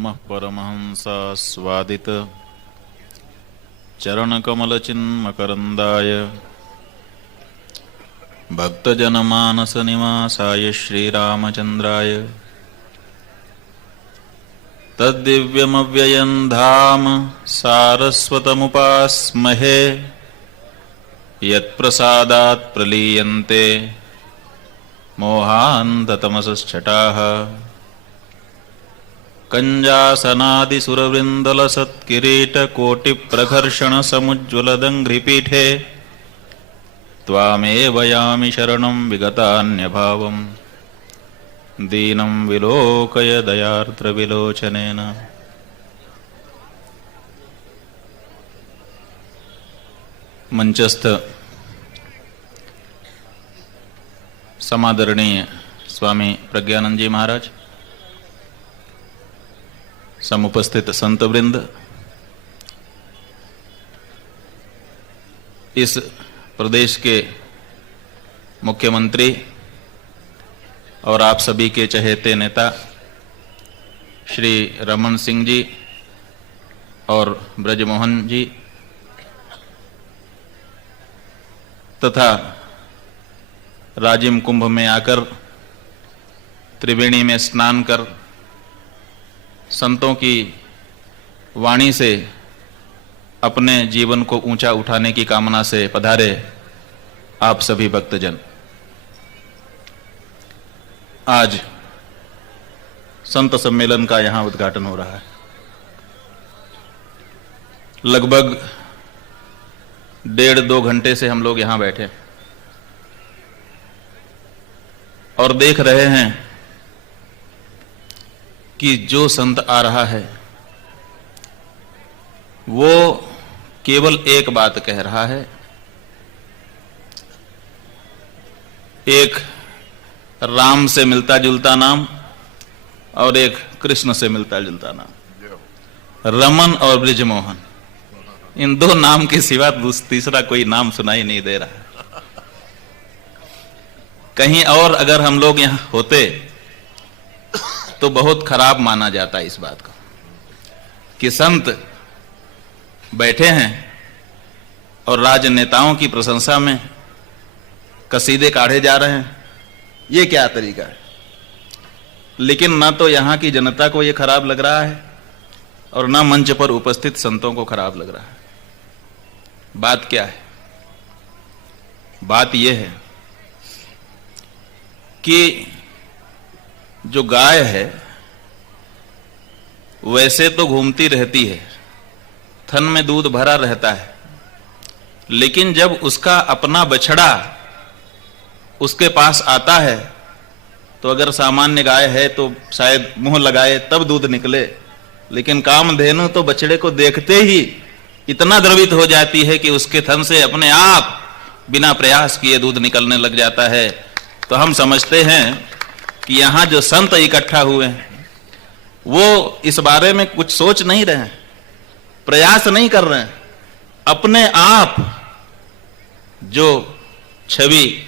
नमः परमहंसास्वादित चरणकमलचिन्मकरन्दाय भक्तजनमानसनिवासाय श्रीरामचन्द्राय तद्दिव्यमव्ययं धाम सारस्वतमुपास्महे यत्प्रसादात् प्रलीयन्ते मोहान्ततमसश्छटाः कञ्जासनादिसुरवृन्दलसत्किरीटकोटिप्रघर्षणसमुज्ज्वलदङ्घ्रिपीठे त्वामेव यामि शरणं विगतान्यभावं दीनं विलोकय दयार्द्रविलोचनेन। मंचस्थ समादरणीय स्वामी प्रज्ञानंद जी महाराज, समुपस्थित संत वृंद, इस प्रदेश के मुख्यमंत्री और आप सभी के चहेते नेता श्री रमन सिंह जी और ब्रजमोहन जी तथा राजिम कुंभ में आकर त्रिवेणी में स्नान कर संतों की वाणी से अपने जीवन को ऊंचा उठाने की कामना से पधारे आप सभी भक्तजन, आज संत सम्मेलन का यहां उद्घाटन हो रहा है। लगभग 1.5-2 घंटे से हम लोग यहां बैठे और देख रहे हैं कि जो संत आ रहा है वो केवल एक बात कह रहा है, एक राम से मिलता जुलता नाम और एक कृष्ण से मिलता जुलता नाम, रमन और ब्रजमोहन। इन दो नाम के सिवा तीसरा कोई नाम सुनाई नहीं दे रहा। कहीं और अगर हम लोग यहां होते तो बहुत खराब माना जाता इस बात को कि संत बैठे हैं और राजनेताओं की प्रशंसा में कसीदे काढ़े जा रहे हैं। ये क्या तरीका है? लेकिन ना तो यहां की जनता को ये खराब लग रहा है और ना मंच पर उपस्थित संतों को खराब लग रहा है। बात क्या है? बात यह है कि जो गाय है वैसे तो घूमती रहती है, थन में दूध भरा रहता है, लेकिन जब उसका अपना बछड़ा उसके पास आता है तो अगर सामान्य गाय है तो शायद मुंह लगाए तब दूध निकले, लेकिन कामधेनु तो बछड़े को देखते ही इतना द्रवित हो जाती है कि उसके थन से अपने आप बिना प्रयास किए दूध निकलने लग जाता है। तो हम समझते हैं कि यहां जो संत इकट्ठा हुए हैं वो इस बारे में कुछ सोच नहीं रहे हैं, प्रयास नहीं कर रहे हैं। अपने आप जो छवि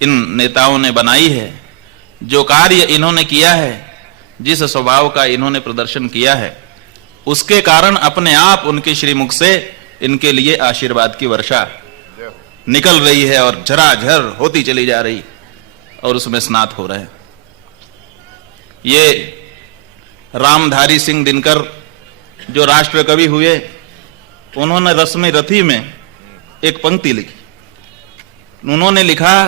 इन नेताओं ने बनाई है, जो कार्य इन्होंने किया है, जिस स्वभाव का इन्होंने प्रदर्शन किया है, उसके कारण अपने आप उनके श्रीमुख से इनके लिए आशीर्वाद की वर्षा निकल रही है और झराझर होती चली जा रही और उसमें स्नात हो रहे हैं। ये रामधारी सिंह दिनकर जो राष्ट्र कवि हुए, उन्होंने रस्म रथी में एक पंक्ति लिखी। उन्होंने लिखा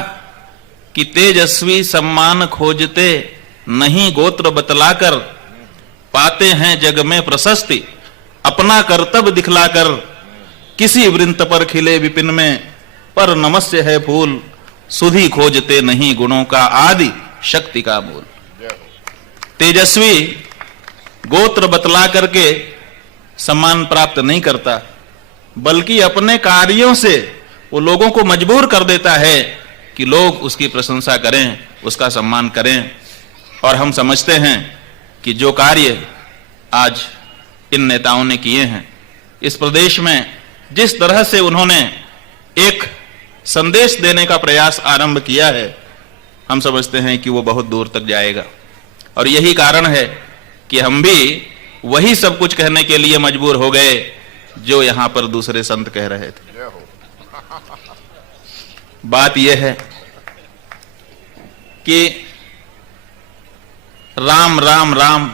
कि तेजस्वी सम्मान खोजते नहीं गोत्र बतलाकर, पाते हैं जग में प्रशस्ति अपना कर्तव्य दिखलाकर, किसी वृंत पर खिले विपिन में पर नमस्य है फूल, सुधि खोजते नहीं गुणों का आदि शक्ति का मूल। तेजस्वी गोत्र बतला करके सम्मान प्राप्त नहीं करता, बल्कि अपने कार्यों से वो लोगों को मजबूर कर देता है कि लोग उसकी प्रशंसा करें, उसका सम्मान करें। और हम समझते हैं कि जो कार्य आज इन नेताओं ने किए हैं इस प्रदेश में, जिस तरह से उन्होंने एक संदेश देने का प्रयास आरंभ किया है, हम समझते हैं कि वो बहुत दूर तक जाएगा। और यही कारण है कि हम भी वही सब कुछ कहने के लिए मजबूर हो गए जो यहां पर दूसरे संत कह रहे थे। बात यह है कि राम राम राम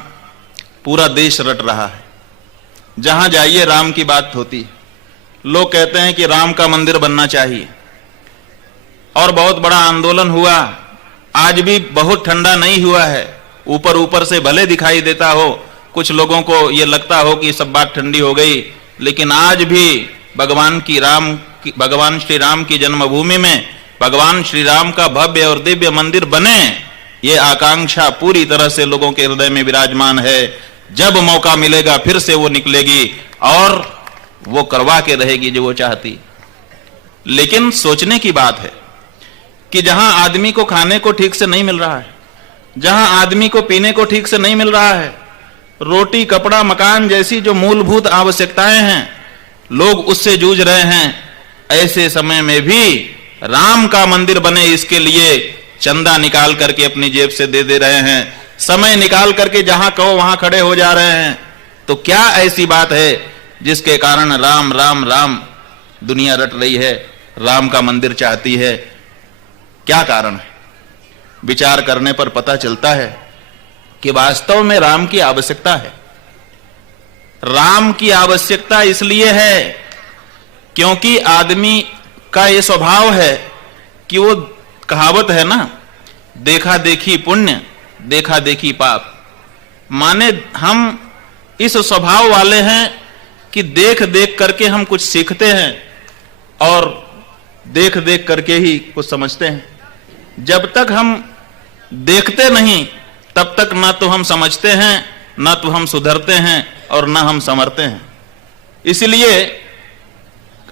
पूरा देश रट रहा है, जहां जाइए राम की बात होती। लोग कहते हैं कि राम का मंदिर बनना चाहिए, और बहुत बड़ा आंदोलन हुआ। आज भी बहुत ठंडा नहीं हुआ है, ऊपर ऊपर से भले दिखाई देता हो, कुछ लोगों को यह लगता हो कि सब बात ठंडी हो गई, लेकिन आज भी भगवान श्री राम की जन्मभूमि में भगवान श्री राम का भव्य और दिव्य मंदिर बने, ये आकांक्षा पूरी तरह से लोगों के हृदय में विराजमान है। जब मौका मिलेगा फिर से वो निकलेगी और वो करवा के रहेगी जो वो चाहती। लेकिन सोचने की बात है कि जहां आदमी को खाने को ठीक से नहीं मिल रहा है, जहां आदमी को पीने को ठीक से नहीं मिल रहा है, रोटी कपड़ा मकान जैसी जो मूलभूत आवश्यकताएं हैं, लोग उससे जूझ रहे हैं, ऐसे समय में भी राम का मंदिर बने इसके लिए चंदा निकाल करके अपनी जेब से दे रहे हैं, समय निकाल करके जहां कहो वहां खड़े हो जा रहे हैं। तो क्या ऐसी बात है जिसके कारण राम राम राम दुनिया रट रही है, राम का मंदिर चाहती है? क्या कारण है? विचार करने पर पता चलता है कि वास्तव में राम की आवश्यकता है। राम की आवश्यकता इसलिए है क्योंकि आदमी का यह स्वभाव है कि वो कहावत है ना, देखा देखी पुण्य देखा देखी पाप। माने हम इस स्वभाव वाले हैं कि देख देख करके हम कुछ सीखते हैं और देख देख करके ही कुछ समझते हैं। जब तक हम देखते नहीं तब तक ना तो हम समझते हैं, ना तो हम सुधरते हैं और ना हम संवरते हैं। इसलिए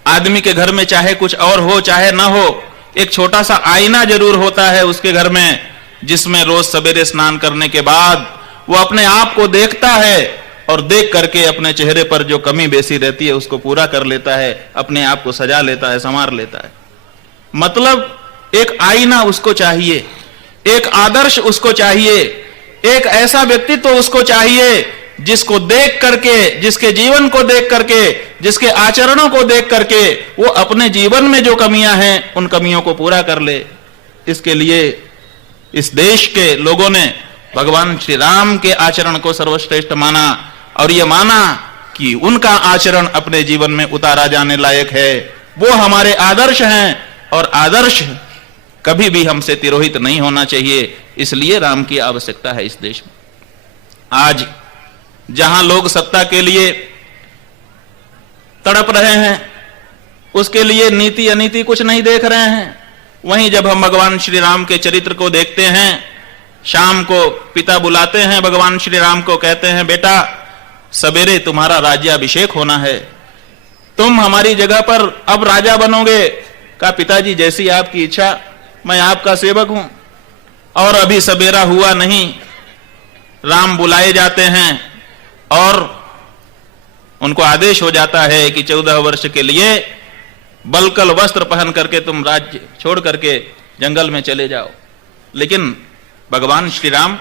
आदमी के घर में चाहे कुछ और हो चाहे ना हो, एक छोटा सा आईना जरूर होता है उसके घर में, जिसमें रोज सवेरे स्नान करने के बाद वो अपने आप को देखता है और देख करके अपने चेहरे पर जो कमी बेसी रहती है उसको पूरा कर लेता है, अपने आप को सजा लेता है, संवार लेता है। मतलब एक आईना उसको चाहिए, एक आदर्श उसको चाहिए, एक ऐसा व्यक्तित्व उसको चाहिए जिसको देख करके, जिसके जीवन को देख करके, जिसके आचरणों को देख करके वो अपने जीवन में जो कमियां हैं उन कमियों को पूरा कर ले। इसके लिए इस देश के लोगों ने भगवान श्री राम के आचरण को सर्वश्रेष्ठ माना और यह माना कि उनका आचरण अपने जीवन में उतारा जाने लायक है। वो हमारे आदर्श हैं और आदर्श कभी भी हमसे तिरोहित नहीं होना चाहिए। इसलिए राम की आवश्यकता है इस देश में। आज जहां लोग सत्ता के लिए तड़प रहे हैं, उसके लिए नीति अनीति कुछ नहीं देख रहे हैं, वहीं जब हम भगवान श्री राम के चरित्र को देखते हैं, शाम को पिता बुलाते हैं भगवान श्री राम को, कहते हैं बेटा सवेरे तुम्हारा राज्याभिषेक होना है, तुम हमारी जगह पर अब राजा बनोगे। कहा पिताजी जैसी आपकी इच्छा, मैं आपका सेवक हूं। और अभी सवेरा हुआ नहीं, राम बुलाए जाते हैं और उनको आदेश हो जाता है कि 14 वर्ष के लिए बलकल वस्त्र पहन करके तुम राज्य छोड़ करके जंगल में चले जाओ। लेकिन भगवान श्री राम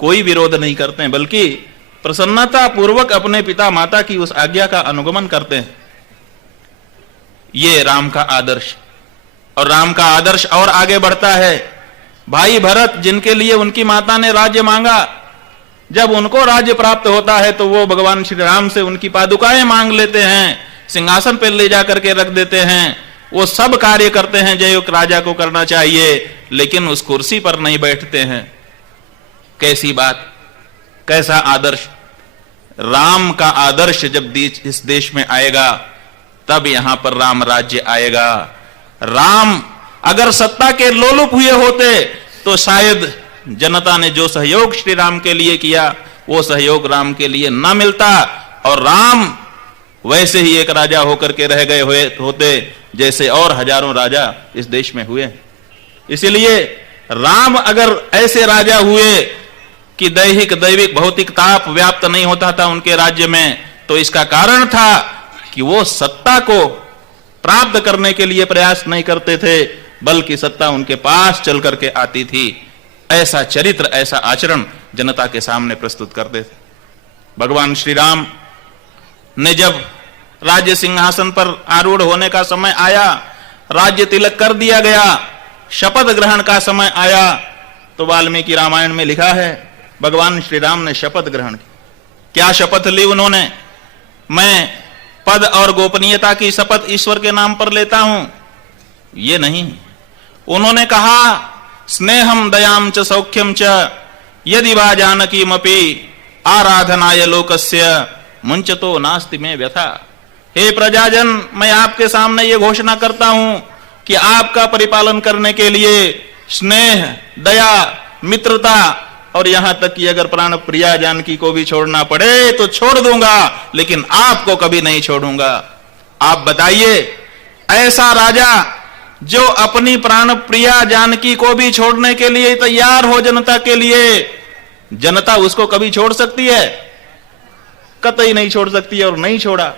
कोई विरोध नहीं करते हैं, बल्कि प्रसन्नता पूर्वक अपने पिता माता की उस आज्ञा का अनुगमन करते हैं। ये राम का आदर्श, और राम का आदर्श और आगे बढ़ता है। भाई भरत जिनके लिए उनकी माता ने राज्य मांगा, जब उनको राज्य प्राप्त होता है तो वो भगवान श्री राम से उनकी पादुकाएं मांग लेते हैं, सिंहासन पर ले जाकर के रख देते हैं। वो सब कार्य करते हैं जो एक राजा को करना चाहिए, लेकिन उस कुर्सी पर नहीं बैठते हैं। कैसी बात, कैसा आदर्श! राम का आदर्श जब इस देश में आएगा तब यहां पर राम राज्य आएगा। राम अगर सत्ता के लोलुप हुए होते तो शायद जनता ने जो सहयोग श्री राम के लिए किया वो सहयोग राम के लिए ना मिलता, और राम वैसे ही एक राजा होकर के रह गए होते जैसे और हजारों राजा इस देश में हुए। इसलिए राम अगर ऐसे राजा हुए कि दैहिक दैविक भौतिक ताप व्याप्त नहीं होता था उनके राज्य में, तो इसका कारण था कि वो सत्ता को प्राप्त करने के लिए प्रयास नहीं करते थे, बल्कि सत्ता उनके पास चल करके आती थी। ऐसा चरित्र, ऐसा आचरण जनता के सामने प्रस्तुत करते थे। भगवान श्री राम ने जब राज्य सिंहासन पर आरूढ़ होने का समय आया, राज्य तिलक कर दिया गया, शपथ ग्रहण का समय आया, तो वाल्मीकि रामायण में लिखा है भगवान श्री राम ने शपथ ग्रहण की। क्या शपथ ली उन्होंने? मैं पद और गोपनीयता की शपथ ईश्वर के नाम पर लेता हूं, ये नहीं। उन्होंने कहा स्नेहम दयाम च सौख्यम च यदि वा जानकीमपि आराधनाय लोकस्य मुंचतो नास्ति में व्यथा। हे प्रजाजन, मैं आपके सामने ये घोषणा करता हूं कि आपका परिपालन करने के लिए स्नेह, दया, मित्रता और यहां तक कि अगर प्राण प्रिया जानकी को भी छोड़ना पड़े तो छोड़ दूंगा, लेकिन आपको कभी नहीं छोड़ूंगा। आप बताइए, ऐसा राजा जो अपनी प्राण प्रिया जानकी को भी छोड़ने के लिए तैयार हो जनता के लिए, जनता उसको कभी छोड़ सकती है? कतई नहीं छोड़ सकती है, और नहीं छोड़ा,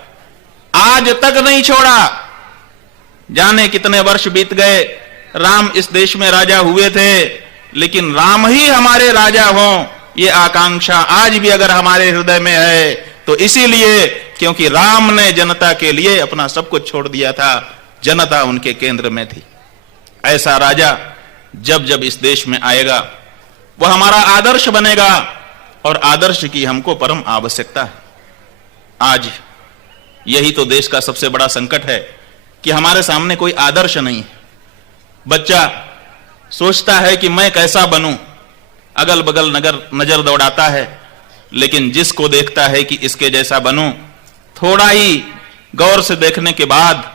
आज तक नहीं छोड़ा। जाने कितने वर्ष बीत गए, राम इस देश में राजा हुए थे, लेकिन राम ही हमारे राजा हों, ये आकांक्षा आज भी अगर हमारे हृदय में है तो इसीलिए क्योंकि राम ने जनता के लिए अपना सब कुछ छोड़ दिया था, जनता उनके केंद्र में थी। ऐसा राजा जब जब इस देश में आएगा वह हमारा आदर्श बनेगा, और आदर्श की हमको परम आवश्यकता है। आज यही तो देश का सबसे बड़ा संकट है कि हमारे सामने कोई आदर्श नहीं है। बच्चा सोचता है कि मैं कैसा बनूं, अगल बगल नजर दौड़ाता है, लेकिन जिसको देखता है कि इसके जैसा बनूं, थोड़ा ही गौर से देखने के बाद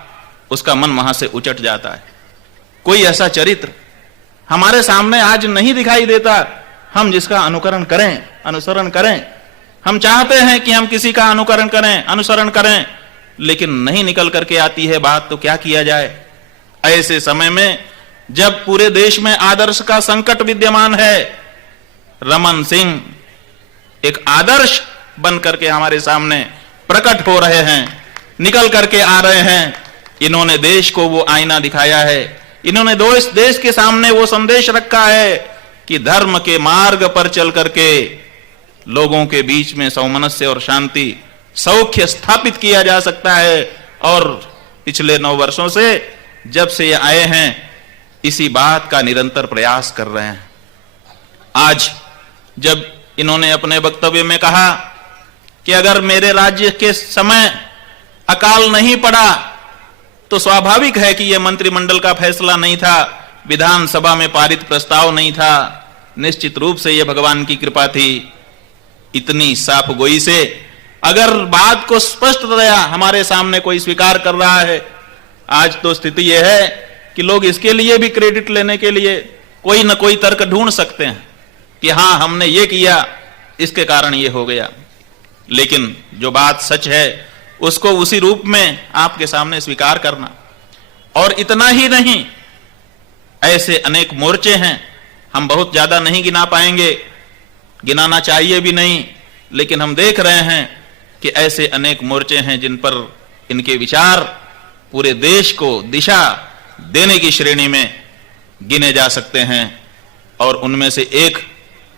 उसका मन वहां से उचट जाता है। कोई ऐसा चरित्र हमारे सामने आज नहीं दिखाई देता, हम जिसका अनुकरण करें, अनुसरण करें। हम चाहते हैं कि हम किसी का अनुकरण करें, अनुसरण करें, लेकिन नहीं निकल करके आती है बात, तो क्या किया जाए? ऐसे समय में जब पूरे देश में आदर्श का संकट विद्यमान है, रमन सिंह एक आदर्श बन करके हमारे सामने प्रकट हो रहे हैं, निकल करके आ रहे हैं। इन्होंने देश को वो आईना दिखाया है, इन्होंने देश के सामने वो संदेश रखा है कि धर्म के मार्ग पर चल करके लोगों के बीच में सौमनस्य और शांति, सौख्य स्थापित किया जा सकता है। और पिछले 9 वर्षों से जब से ये आए हैं, इसी बात का निरंतर प्रयास कर रहे हैं। आज जब इन्होंने अपने वक्तव्य में कहा कि अगर मेरे राज्य के समय अकाल नहीं पड़ा तो स्वाभाविक है कि यह मंत्रिमंडल का फैसला नहीं था, विधानसभा में पारित प्रस्ताव नहीं था, निश्चित रूप से यह भगवान की कृपा थी। इतनी साफ गोई से अगर बात को स्पष्टतया हमारे सामने कोई स्वीकार कर रहा है, आज तो स्थिति यह है कि लोग इसके लिए भी क्रेडिट लेने के लिए कोई न कोई तर्क ढूंढ सकते हैं कि हां हमने ये किया, इसके कारण ये हो गया। लेकिन जो बात सच है उसको उसी रूप में आपके सामने स्वीकार करना। और इतना ही नहीं, ऐसे अनेक मोर्चे हैं, हम बहुत ज्यादा नहीं गिना पाएंगे, गिनाना चाहिए भी नहीं, लेकिन हम देख रहे हैं कि ऐसे अनेक मोर्चे हैं जिन पर इनके विचार पूरे देश को दिशा देने की श्रेणी में गिने जा सकते हैं। और उनमें से एक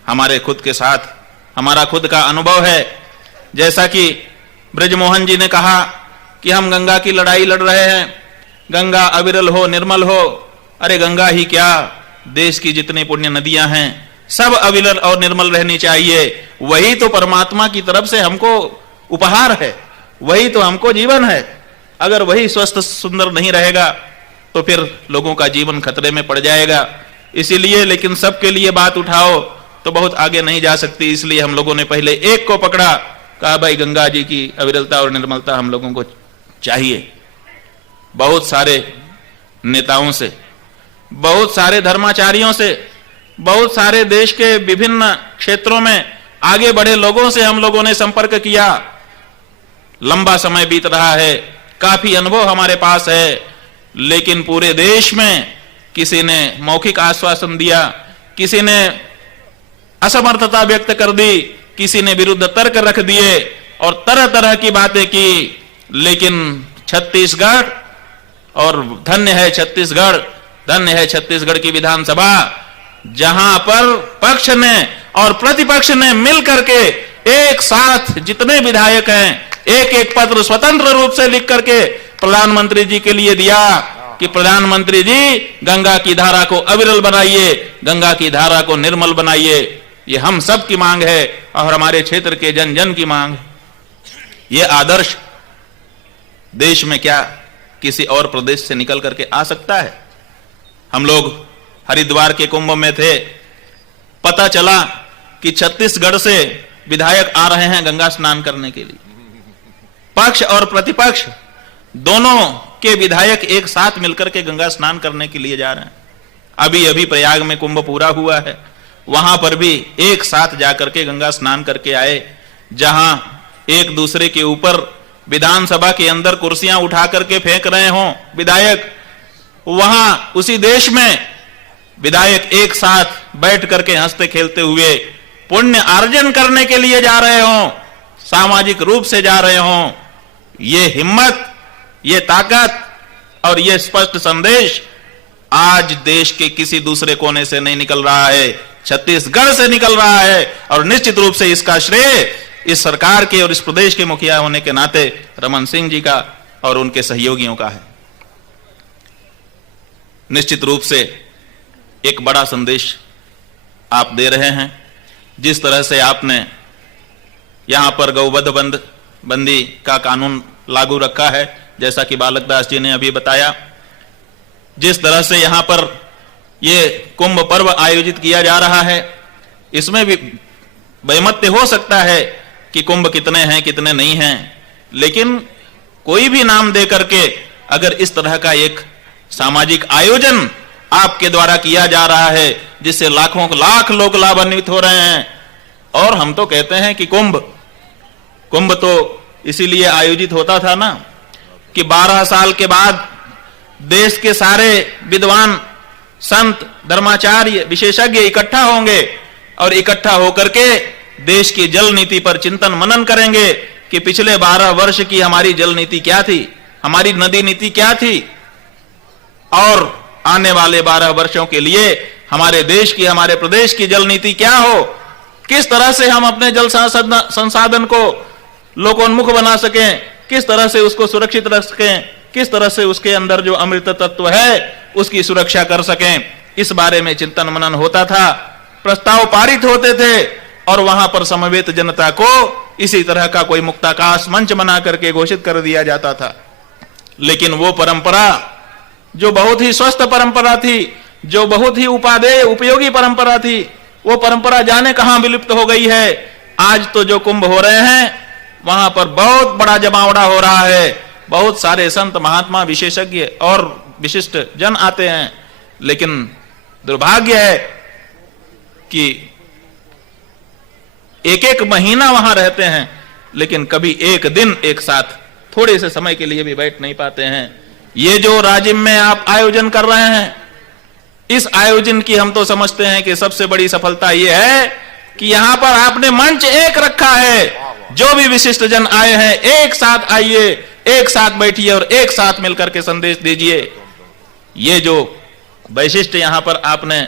हमारे खुद के साथ हमारा खुद का अनुभव है। जैसा कि ब्रजमोहन जी ने कहा कि हम गंगा की लड़ाई लड़ रहे हैं, गंगा अविरल हो, निर्मल हो। अरे गंगा ही क्या, देश की जितनी पुण्य नदियां हैं सब अविरल और निर्मल रहनी चाहिए। वही तो परमात्मा की तरफ से हमको उपहार है, वही तो हमको जीवन है। अगर वही स्वस्थ सुंदर नहीं रहेगा तो फिर लोगों का जीवन खतरे में पड़ जाएगा। इसीलिए लेकिन सबके लिए बात उठाओ तो बहुत आगे नहीं जा सकती, इसलिए हम लोगों ने पहले एक को पकड़ा, कहा भाई गंगा जी की अविरलता और निर्मलता हम लोगों को चाहिए। बहुत सारे नेताओं से, बहुत सारे धर्माचार्यों से, बहुत सारे देश के विभिन्न क्षेत्रों में आगे बढ़े लोगों से हम लोगों ने संपर्क किया। लंबा समय बीत रहा है, काफी अनुभव हमारे पास है, लेकिन पूरे देश में किसी ने मौखिक आश्वासन दिया, किसी ने असमर्थता व्यक्त कर दी, किसी ने विरुद्ध तर्क रख दिए और तरह तरह की बातें की। लेकिन छत्तीसगढ़, और धन्य है छत्तीसगढ़, धन्य है छत्तीसगढ़ की विधानसभा, जहां पर पक्ष ने और प्रतिपक्ष ने मिल करके एक साथ जितने विधायक हैं एक एक पत्र स्वतंत्र रूप से लिख करके प्रधानमंत्री जी के लिए दिया कि प्रधानमंत्री जी गंगा की धारा को अविरल बनाइए, गंगा की धारा को निर्मल बनाइए। ये हम सब की मांग है और हमारे क्षेत्र के जन जन की मांग है। ये आदर्श देश में क्या किसी और प्रदेश से निकल करके आ सकता है? हम लोग हरिद्वार के कुंभ में थे, पता चला कि छत्तीसगढ़ से विधायक आ रहे हैं गंगा स्नान करने के लिए। पक्ष और प्रतिपक्ष दोनों के विधायक एक साथ मिलकर के गंगा स्नान करने के लिए जा रहे हैं। अभी अभी प्रयाग में कुंभ पूरा हुआ है, वहां पर भी एक साथ जाकर के गंगा स्नान करके आए। जहां एक दूसरे के ऊपर विधानसभा के अंदर कुर्सियां उठा करके फेंक रहे हों विधायक, वहां उसी देश में विधायक एक साथ बैठ करके हंसते खेलते हुए पुण्य अर्जन करने के लिए जा रहे हों, सामाजिक रूप से जा रहे हों। ये हिम्मत, ये ताकत और ये स्पष्ट संदेश आज देश के किसी दूसरे कोने से नहीं निकल रहा है, छत्तीसगढ़ से निकल रहा है। और निश्चित रूप से इसका श्रेय इस सरकार के और इस प्रदेश के मुखिया होने के नाते रमन सिंह जी का और उनके सहयोगियों का है। निश्चित रूप से एक बड़ा संदेश आप दे रहे हैं। जिस तरह से आपने यहां पर गौवध बंदी का कानून लागू रखा है, जैसा कि बालक दास जी ने अभी बताया, जिस तरह से यहां पर ये कुंभ पर्व आयोजित किया जा रहा है, इसमें भी वैमत्य हो सकता है कि कुंभ कितने हैं कितने नहीं हैं, लेकिन कोई भी नाम दे करके अगर इस तरह का एक सामाजिक आयोजन आपके द्वारा किया जा रहा है जिससे लाखों लाख लोग लाभान्वित हो रहे हैं, और हम तो कहते हैं कि कुंभ तो इसीलिए आयोजित होता था ना कि 12 साल के बाद देश के सारे विद्वान संत धर्माचार्य विशेषज्ञ इकट्ठा होंगे और इकट्ठा होकर के देश की जल नीति पर चिंतन मनन करेंगे कि पिछले 12 वर्ष की हमारी जल नीति क्या थी, हमारी नदी नीति क्या थी, और आने वाले 12 वर्षों के लिए हमारे देश की, हमारे प्रदेश की जल नीति क्या हो, किस तरह से हम अपने जल संसाधन को लोकोन्मुख बना सकें, किस तरह से उसको सुरक्षित रख सकें, किस तरह से उसके अंदर जो अमृत तत्व है उसकी सुरक्षा कर सकें। इस बारे में चिंतन मनन होता था, प्रस्ताव पारित होते थे और वहां पर समवेत जनता को इसी तरह का कोई मुक्ताकाश मंच बना करके घोषित कर दिया जाता था। लेकिन वो परंपरा जो बहुत ही स्वस्थ परंपरा थी, जो बहुत ही उपादेय उपयोगी परंपरा थी, वो परंपरा जाने कहां विलुप्त हो गई है। आज तो जो कुंभ हो रहे हैं वहां पर बहुत बड़ा जमावड़ा हो रहा है, बहुत सारे संत महात्मा विशेषज्ञ और विशिष्ट जन आते हैं, लेकिन दुर्भाग्य है कि एक एक महीना वहां रहते हैं लेकिन कभी एक दिन एक साथ थोड़े से समय के लिए भी बैठ नहीं पाते हैं। ये जो राजिम में आप आयोजन कर रहे हैं, इस आयोजन की हम तो समझते हैं कि सबसे बड़ी सफलता यह है कि यहां पर आपने मंच एक रखा है। जो भी विशिष्ट जन आए हैं एक साथ आइए, एक साथ बैठिए और एक साथ मिलकर के संदेश दीजिए। ये जो वैशिष्ट यहां पर आपने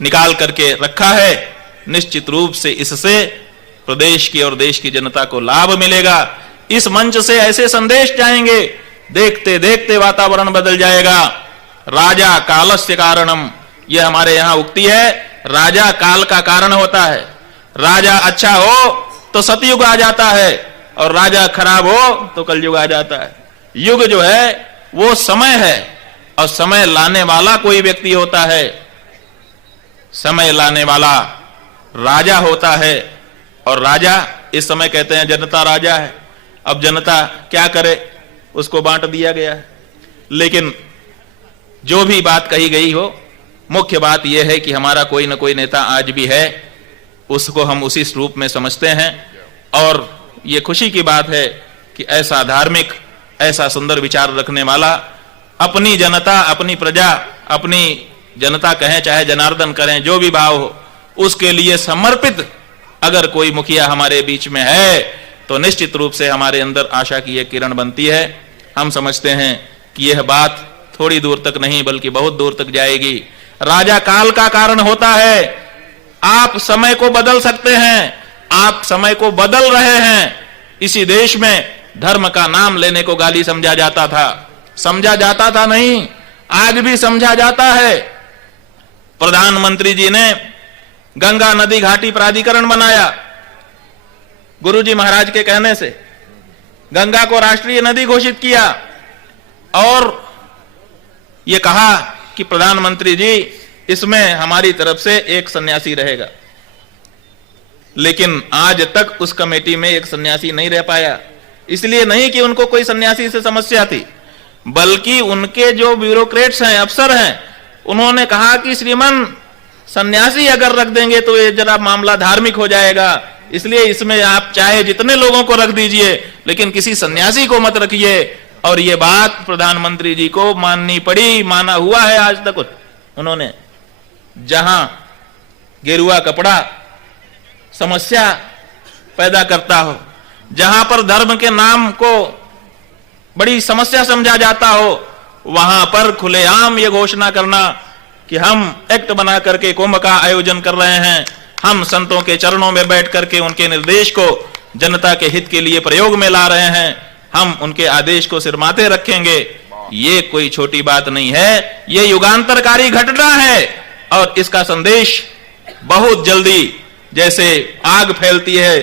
निकाल करके रखा है, निश्चित रूप से इससे प्रदेश की और देश की जनता को लाभ मिलेगा। इस मंच से ऐसे संदेश जाएंगे, देखते देखते वातावरण बदल जाएगा। राजा कालस्य कारणम, यह हमारे यहां उक्ति है, राजा काल का कारण होता है। राजा अच्छा हो तो सतयुग आ जाता है और राजा खराब हो तो कलयुग आ जाता है। युग जो है वो समय है और समय लाने वाला कोई व्यक्ति होता है, समय लाने वाला राजा होता है। और राजा इस समय कहते हैं जनता राजा है। अब जनता क्या करे, उसको बांट दिया गया है। लेकिन जो भी बात कही गई हो, मुख्य बात यह है कि हमारा कोई ना कोई नेता आज भी है, उसको हम उसी रूप में समझते हैं। और ये खुशी की बात है कि ऐसा धार्मिक, ऐसा सुंदर विचार रखने वाला, अपनी जनता, अपनी प्रजा, अपनी जनता कहें चाहे जनार्दन करें, जो भी भाव हो, उसके लिए समर्पित अगर कोई मुखिया हमारे बीच में है तो निश्चित रूप से हमारे अंदर आशा की एक किरण बनती है। हम समझते हैं कि यह बात थोड़ी दूर तक नहीं बल्कि बहुत दूर तक जाएगी। राजा काल का कारण होता है। आप समय को बदल सकते हैं, आप समय को बदल रहे हैं। इसी देश में धर्म का नाम लेने को गाली समझा जाता था नहीं, आज भी समझा जाता है। प्रधानमंत्री जी ने गंगा नदी घाटी प्राधिकरण बनाया, गुरुजी महाराज के कहने से गंगा को राष्ट्रीय नदी घोषित किया और यह कहा कि प्रधानमंत्री जी इसमें हमारी तरफ से एक सन्यासी रहेगा। लेकिन आज तक उस कमेटी में एक सन्यासी नहीं रह पाया। इसलिए नहीं कि उनको कोई सन्यासी से समस्या थी, बल्कि उनके जो ब्यूरोक्रेट्स हैं, अफसर हैं, उन्होंने कहा कि श्रीमान सन्यासी अगर रख देंगे तो ये जरा मामला धार्मिक हो जाएगा, इसलिए इसमें आप चाहे जितने लोगों को रख दीजिए लेकिन किसी सन्यासी को मत रखिए। और ये बात प्रधानमंत्री जी को माननी पड़ी, माना हुआ है आज तक उन्होंने। जहां गेरुआ कपड़ा समस्या पैदा करता हो, जहां पर धर्म के नाम को बड़ी समस्या समझा जाता हो, वहां पर खुलेआम ये घोषणा करना कि हम एक्ट बना करके कुंभ का आयोजन कर रहे हैं, हम संतों के चरणों में बैठ करके उनके निर्देश को जनता के हित के लिए प्रयोग में ला रहे हैं, हम उनके आदेश को सिरमाते रखेंगे, ये कोई छोटी बात नहीं है, ये युगांतरकारी घटना है। और इसका संदेश बहुत जल्दी जैसे आग फैलती है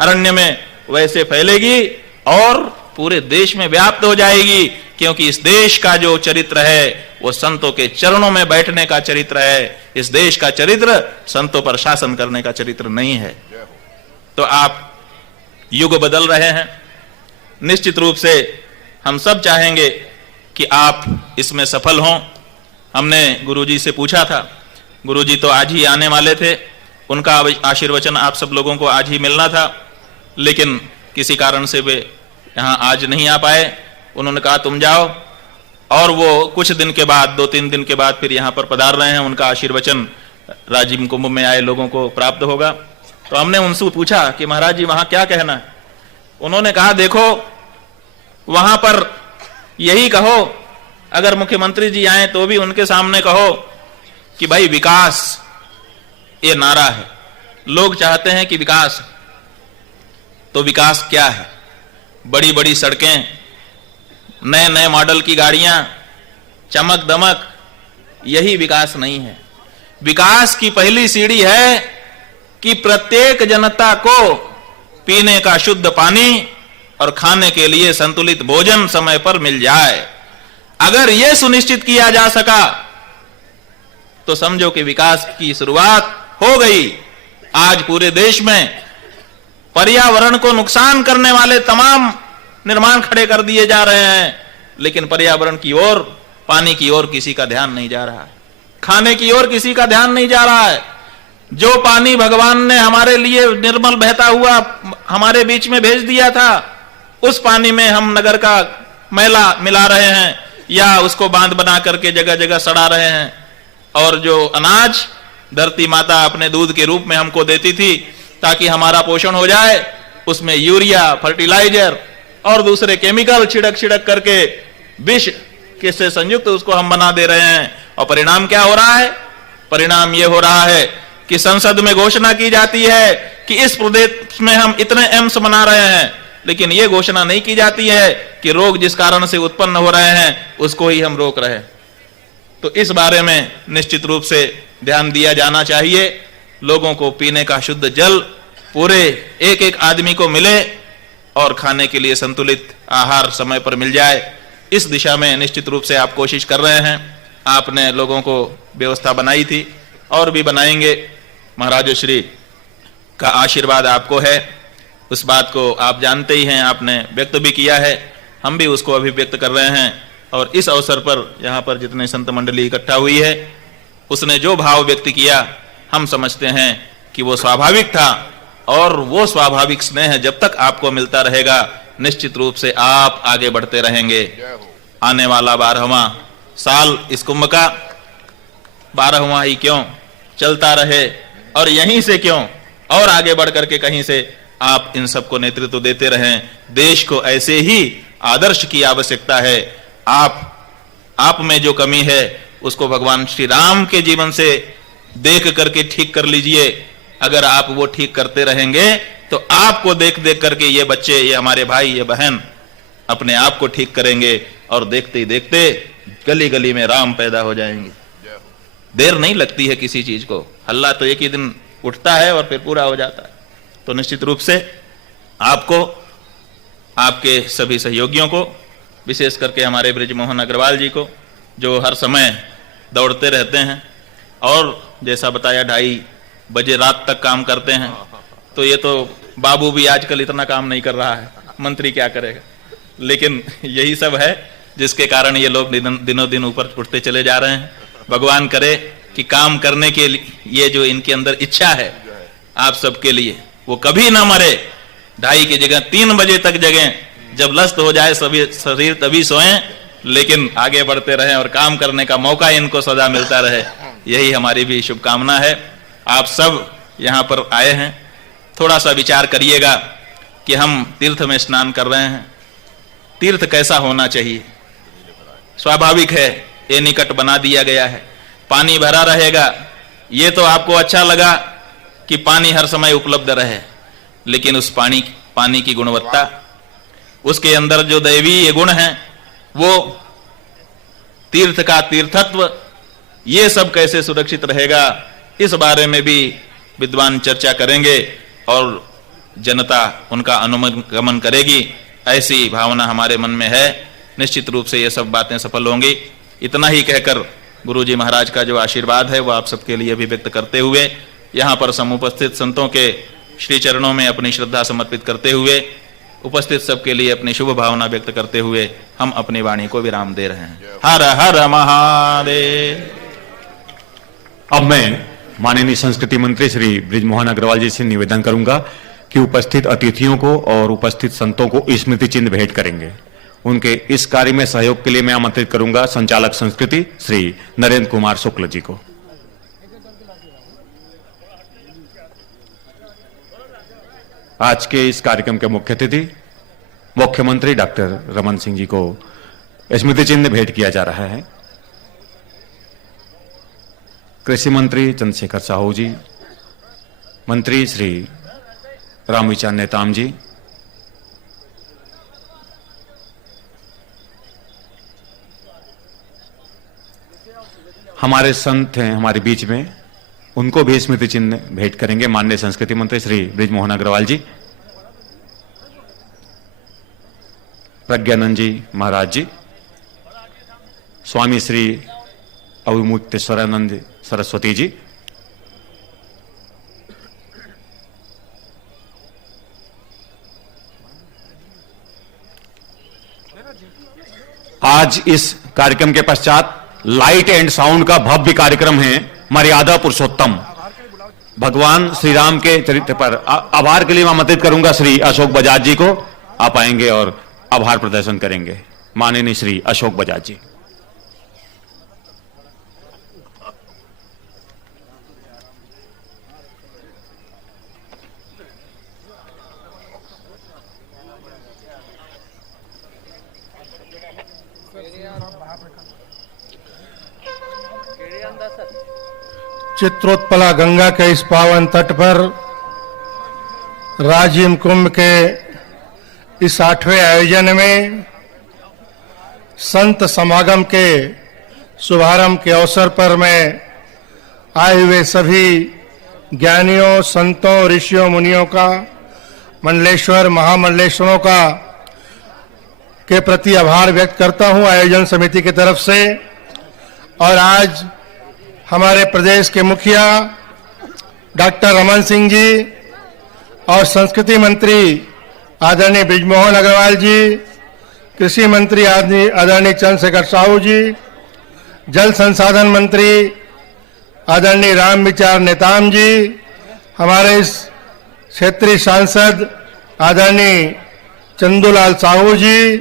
अरण्य में वैसे फैलेगी और पूरे देश में व्याप्त हो जाएगी, क्योंकि इस देश का जो चरित्र है वो संतों के चरणों में बैठने का चरित्र है। इस देश का चरित्र संतों पर शासन करने का चरित्र नहीं है। तो आप युग बदल रहे हैं, निश्चित रूप से हम सब चाहेंगे कि आप इसमें सफल हों। हमने गुरुजी से पूछा था, गुरुजी तो आज ही आने वाले थे, उनका आशीर्वचन आप सब लोगों को आज ही मिलना था, लेकिन किसी कारण से वे यहाँ आज नहीं आ पाए। उन्होंने कहा तुम जाओ, और वो कुछ दिन के बाद, 2-3 दिन के बाद फिर यहाँ पर पधार रहे हैं। उनका आशीर्वचन राजिम कुंभ में आए लोगों को प्राप्त होगा। तो हमने उनसे पूछा कि महाराज जी वहां क्या कहना है। उन्होंने कहा देखो वहां पर यही कहो, अगर मुख्यमंत्री जी आए तो भी उनके सामने कहो कि भाई विकास ये नारा है, लोग चाहते हैं कि विकास। तो विकास क्या है? बड़ी बड़ी सड़कें, नए नए मॉडल की गाड़ियां, चमक दमक, यही विकास नहीं है। विकास की पहली सीढ़ी है कि प्रत्येक जनता को पीने का शुद्ध पानी और खाने के लिए संतुलित भोजन समय पर मिल जाए। अगर यह सुनिश्चित किया जा सका तो समझो कि विकास की शुरुआत हो गई। आज पूरे देश में पर्यावरण को नुकसान करने वाले तमाम निर्माण खड़े कर दिए जा रहे हैं, लेकिन पर्यावरण की ओर, पानी की ओर किसी का ध्यान नहीं जा रहा है, खाने की ओर किसी का ध्यान नहीं जा रहा है। जो पानी भगवान ने हमारे लिए निर्मल बहता हुआ हमारे बीच में भेज दिया था, उस पानी में हम नगर का मैला मिला रहे हैं या उसको बांध बना करके जगह जगह सड़ा रहे हैं। और जो अनाज धरती माता अपने दूध के रूप में हमको देती थी ताकि हमारा पोषण हो जाए, उसमें यूरिया, फर्टिलाइजर और दूसरे केमिकल छिड़क छिड़क करके विष के से संयुक्त उसको हम बना दे रहे हैं। और परिणाम क्या हो रहा है? परिणाम यह हो रहा है कि संसद में घोषणा की जाती है कि इस प्रदेश में हम इतने एम्स बना रहे हैं, लेकिन यह घोषणा नहीं की जाती है कि रोग जिस कारण से उत्पन्न हो रहे हैं उसको ही हम रोक रहे हैं। तो इस बारे में निश्चित रूप से ध्यान दिया जाना चाहिए। लोगों को पीने का शुद्ध जल पूरे एक एक आदमी को मिले और खाने के लिए संतुलित आहार समय पर मिल जाए, इस दिशा में निश्चित रूप से आप कोशिश कर रहे हैं। आपने लोगों को व्यवस्था बनाई थी और भी बनाएंगे। महाराज श्री का आशीर्वाद आपको है, उस बात को आप जानते ही हैं, आपने व्यक्त भी किया है, हम भी उसको अभिव्यक्त कर रहे हैं। और इस अवसर पर यहाँ पर जितने संत मंडली इकट्ठा हुई है, उसने जो भाव व्यक्त किया हम समझते हैं कि वो स्वाभाविक था, और वो स्वाभाविक स्नेह जब तक आपको मिलता रहेगा निश्चित रूप से आप आगे बढ़ते रहेंगे। आने वाला 12वां साल इस कुंभ का 12वां ही क्यों चलता रहे, और यहीं से क्यों और आगे बढ़ करके कहीं से आप इन सबको नेतृत्व देते रहें। देश को ऐसे ही आदर्श की आवश्यकता है। आप में जो कमी है उसको भगवान श्री राम के जीवन से देख करके ठीक कर लीजिए। अगर आप वो ठीक करते रहेंगे तो आपको देख देख करके ये बच्चे, ये हमारे भाई, ये बहन अपने आप को ठीक करेंगे और देखते ही देखते गली गली में राम पैदा हो जाएंगे। देर नहीं लगती है किसी चीज को, हल्ला तो एक ही दिन उठता है और फिर पूरा हो जाता है। तो निश्चित रूप से आपको, आपके सभी सहयोगियों को, विशेष करके हमारे बृजमोहन अग्रवाल जी को, जो हर समय दौड़ते रहते हैं और जैसा बताया 2:30 बजे रात तक काम करते हैं। तो ये तो बाबू भी आजकल इतना काम नहीं कर रहा है, मंत्री क्या करेगा। लेकिन यही सब है जिसके कारण ये लोग दिनों दिन ऊपर उठते चले जा रहे हैं। भगवान करे कि काम करने के लिए ये जो इनके अंदर इच्छा है आप सबके लिए, वो कभी ना मरे। 2:30 की जगह 3 बजे तक जगें, जब लस्त हो जाए सभी शरीर तभी सोएं, लेकिन आगे बढ़ते रहें और काम करने का मौका इनको सदा मिलता रहे। यही हमारी भी शुभकामना है। आप सब यहाँ पर आए हैं, थोड़ा सा विचार करिएगा कि हम तीर्थ में स्नान कर रहे हैं। तीर्थ कैसा होना चाहिए? स्वाभाविक है, ये निकट बना दिया गया है, पानी भरा रहेगा। ये तो आपको अच्छा लगा कि पानी हर समय उपलब्ध रहे, लेकिन उस पानी की गुणवत्ता, उसके अंदर जो दैवीय गुण है, वो तीर्थ का तीर्थत्व, ये सब कैसे सुरक्षित रहेगा, इस बारे में भी विद्वान चर्चा करेंगे और जनता उनका अनुगमन करेगी। ऐसी भावना हमारे मन में है। निश्चित रूप से ये सब बातें सफल होंगी। इतना ही कहकर गुरुजी महाराज का जो आशीर्वाद है वो आप सबके लिए भी व्यक्त करते हुए, यहाँ पर समुपस्थित संतों के श्री चरणों में अपनी श्रद्धा समर्पित करते हुए, उपस्थित सबके लिए अपनी शुभ भावना व्यक्त करते हुए हम अपनी वाणी को विराम दे रहे हैं। हर हर महादेव। अब मैं माननीय संस्कृति मंत्री श्री बृजमोहन अग्रवाल जी से निवेदन करूंगा कि उपस्थित अतिथियों को और उपस्थित संतों को स्मृति चिन्ह भेंट करेंगे। उनके इस कार्य में सहयोग के लिए मैं आमंत्रित करूंगा संचालक संस्कृति श्री नरेंद्र कुमार शुक्ल जी को। आज के इस कार्यक्रम के मुख्य अतिथि मुख्यमंत्री डॉक्टर रमन सिंह जी को स्मृति चिन्ह भेंट किया जा रहा है। कृषि मंत्री चंद्रशेखर साहू जी, मंत्री श्री रामविचार नेताम जी, हमारे संत हैं हमारे बीच में, उनको भी स्मृति चिन्ह भेंट करेंगे माननीय संस्कृति मंत्री श्री बृजमोहन अग्रवाल जी, प्रज्ञानंद जी महाराज जी, स्वामी श्री अविमुक्तेश्वरानंद सरस्वती जी, आज इस कार्यक्रम के पश्चात लाइट एंड साउंड का भव्य कार्यक्रम है मर्यादा पुरुषोत्तम। भगवान श्री राम के चरित्र पर आभार के लिए मैं आमंत्रित करूंगा श्री अशोक बजाज जी को। आप आएंगे और आभार प्रदर्शन करेंगे। माननीय श्री अशोक बजाज जी। चित्रोत्पला गंगा के इस पावन तट पर राजिम कुंभ के इस 8वें आयोजन में संत समागम के शुभारंभ के अवसर पर मैं आए हुए सभी ज्ञानियों, संतों, ऋषियों, मुनियों का, मंडलेश्वर महामंडलेश्वरों का के प्रति आभार व्यक्त करता हूं आयोजन समिति की तरफ से। और आज हमारे प्रदेश के मुखिया डॉक्टर रमन सिंह जी और संस्कृति मंत्री आदरणीय बृजमोहन अग्रवाल जी, कृषि मंत्री आदरणीय चंद्रशेखर साहू जी, जल संसाधन मंत्री आदरणीय रामविचार नेताम जी, हमारे इस क्षेत्रीय सांसद आदरणीय चंदूलाल साहू जी,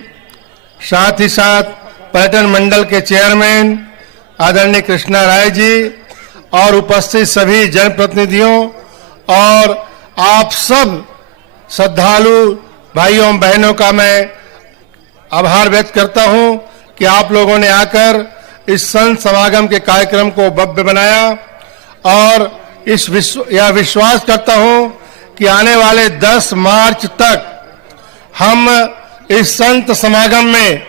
साथ ही साथ पर्यटन मंडल के चेयरमैन आदरणीय कृष्णा राय जी और उपस्थित सभी जनप्रतिनिधियों और आप सब श्रद्धालु भाइयों बहनों का मैं आभार व्यक्त करता हूं कि आप लोगों ने आकर इस संत समागम के कार्यक्रम को भव्य बनाया और यह विश्वास करता हूं कि आने वाले 10 मार्च तक हम इस संत समागम में